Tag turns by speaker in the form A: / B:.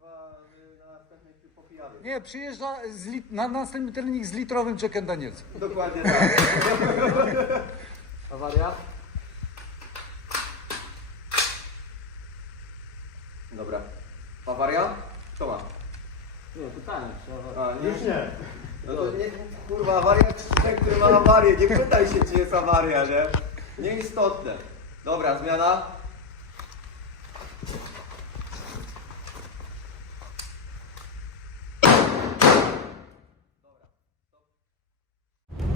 A: kurwa na.
B: Nie, przyjeżdża z lit- na następny trening z litrowym Jack Daniels.
A: Dokładnie tak.
C: Awaria?
A: Dobra. Awaria? Kto ma?
C: Nie, pytanie.
A: A, nie?
D: Już nie.
A: No to nie, kurwa, awaria ten, który ma awarię. Nie pytaj się, czy jest awaria, nie? Nieistotne. Dobra, zmiana.